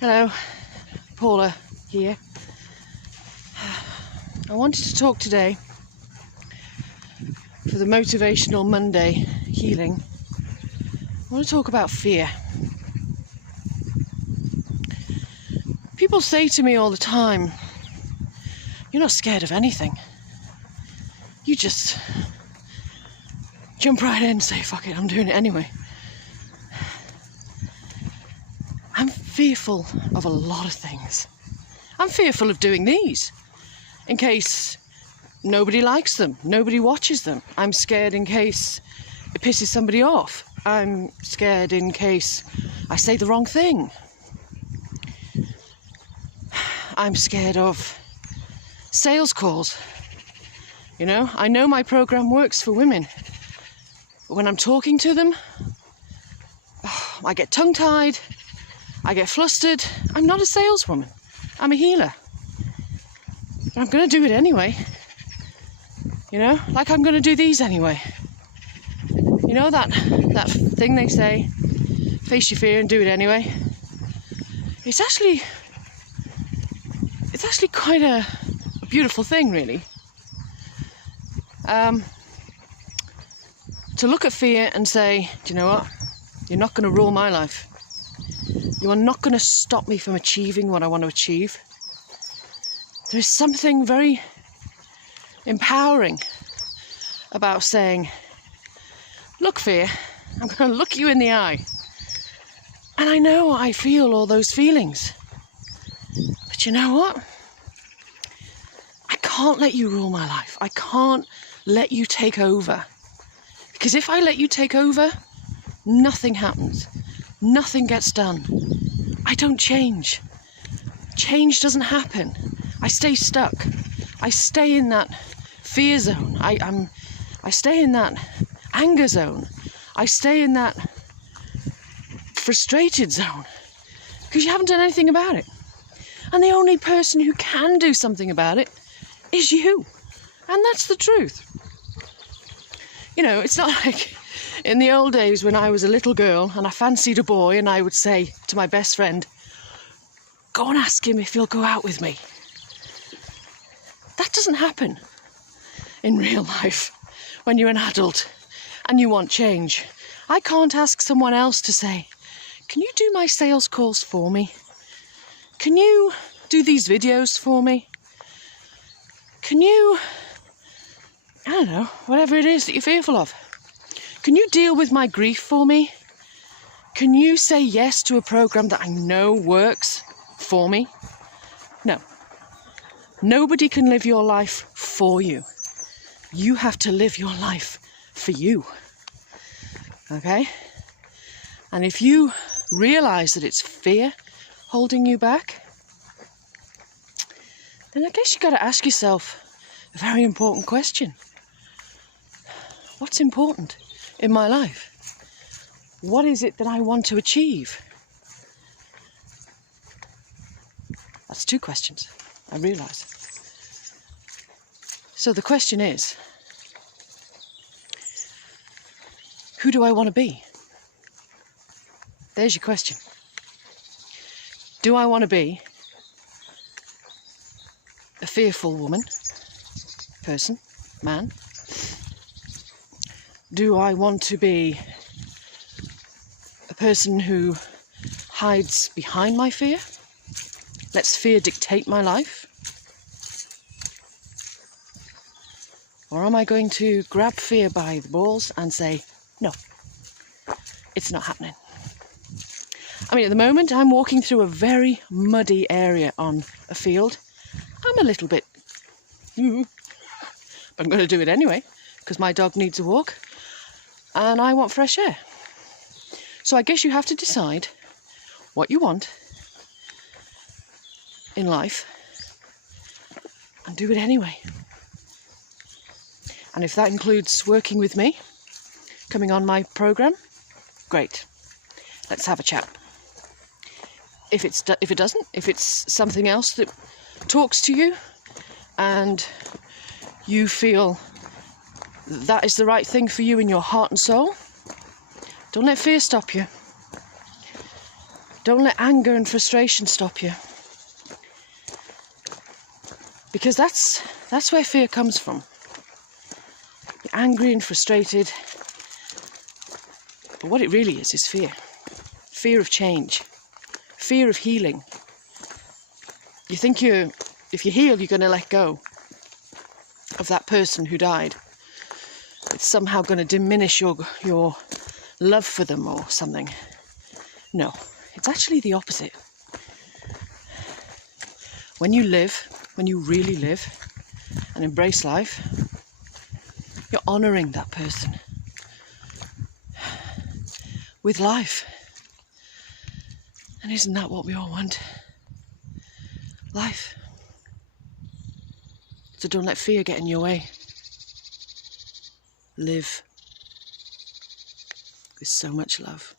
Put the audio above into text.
Hello, Paula here. I wanted to talk today for the Motivational Monday Healing. I want to talk about fear. People say to me all the time, "You're not scared of anything. You just jump right in and say, fuck it, I'm doing it anyway." I'm fearful of a lot of things. I'm fearful of doing these in case nobody likes them, nobody watches them. I'm scared in case it pisses somebody off. I'm scared in case I say the wrong thing. I'm scared of sales calls. You know, I know my program works for women, but when I'm talking to them, I get tongue-tied, I get flustered. I'm not a saleswoman, I'm a healer. But I'm going to do it anyway. You know, like I'm going to do these anyway. You know that thing they say, face your fear and do it anyway? It's actually quite a beautiful thing, really. To look at fear and say, do you know what? You're not going to rule my life. You are not going to stop me from achieving what I want to achieve. There is something very empowering about saying, look, fear, I'm going to look you in the eye. And I know I feel all those feelings. But you know what? I can't let you rule my life. I can't let you take over. Because if I let you take over, nothing happens. Nothing gets done. I don't change. Change doesn't happen. I stay stuck. I stay in that fear zone. I stay in that anger zone. I stay in that frustrated zone. Because you haven't done anything about it. And the only person who can do something about it is you. And that's the truth. You know, it's not like in the old days when I was a little girl and I fancied a boy and I would say to my best friend, go and ask him if he'll go out with me. That doesn't happen in real life when you're an adult and you want change. I can't ask someone else to say, can you do my sales calls for me? Can you do these videos for me? Can you, I don't know, whatever it is that you're fearful of. Can you deal with my grief for me? Can you say yes to a program that I know works for me? No. Nobody can live your life for you. You have to live your life for you. Okay? And if you realise that it's fear holding you back, then I guess you've got to ask yourself a very important question. What's important in my life? What is it that I want to achieve? That's two questions, I realise. So the question is, who do I want to be? There's your question. Do I want to be a fearful woman, person, man? Do I want to be a person who hides behind my fear? Lets fear dictate my life? Or am I going to grab fear by the balls and say, no, it's not happening? I mean, at the moment, I'm walking through a very muddy area on a field. I'm a little bit, but I'm going to do it anyway, because my dog needs a walk, and I want fresh air. So I guess you have to decide what you want in life and do it anyway. And if that includes working with me, coming on my program, great. Let's have a chat. If it doesn't, if it's something else that talks to you and you feel that is the right thing for you in your heart and soul, don't let fear stop you. Don't let anger and frustration stop you. Because that's where fear comes from. You're angry and frustrated. But what it really is fear. Fear of change. Fear of healing. You think if you heal, you're going to let go of that person who died. It's somehow going to diminish your love for them or something. No, it's actually the opposite. When you live, when you really live and embrace life, you're honouring that person with life. And isn't that what we all want? Life. So don't let fear get in your way. Live with so much love.